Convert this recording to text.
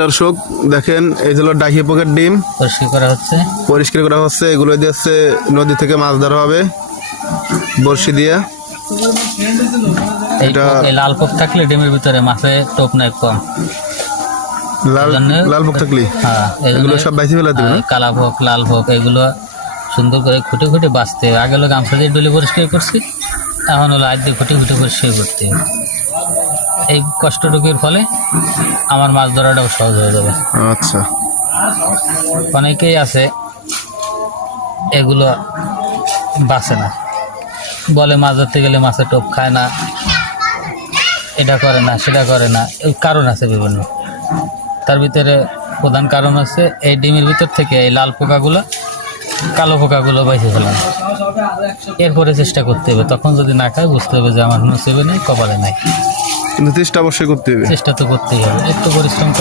দর্শক দেখেন এই হলো ডাকি পোকের ডিম পরিষ্কার করা হচ্ছে এগুলো দিয়ে হচ্ছে নদী থেকে মাছ ধরা হবে বড়শি দিয়ে এটা লাল পোক থাকলে ডিমের ভিতরে মাছে টোপ নাই কম লাল পোক থাকলে এগুলো সব বাইসে ফেলা দিবে না কালা পোক লাল পোক এগুলো সুন্দর করে খুঁটে খুঁটে বাঁচতে হবে আগে হলো গামছা দিয়ে ডলে পরিষ্কার করছি এখন হলো আজ দিয়ে খুঁটে খুঁটে পরিষ্কার করতে হবে এই কষ্টটুকুর ফলে আমার মাছ ধরাটাও সহজ হয়ে যাবে আচ্ছা অনেকেই আছে এগুলো বাঁচে না বলে মাছ ধরতে গেলে মাছের টোপ খায় না এটা করে না সেটা করে না এই কারণ আছে বিভিন্ন তার ভিতরে প্রধান কারণ হচ্ছে এই ডিমের ভিতর থেকে এই লাল পোকাগুলো কালো পোকাগুলো বাইসে ফেলাম এরপরে চেষ্টা করতে হবে তখন যদি না খায় বুঝতে হবে যে আমার নসিবে নেই কপালে নাই কিন্তু চেষ্টা অবশ্যই করতে হবে চেষ্টা তো করতেই হবে একটু পরিশ্রম করলে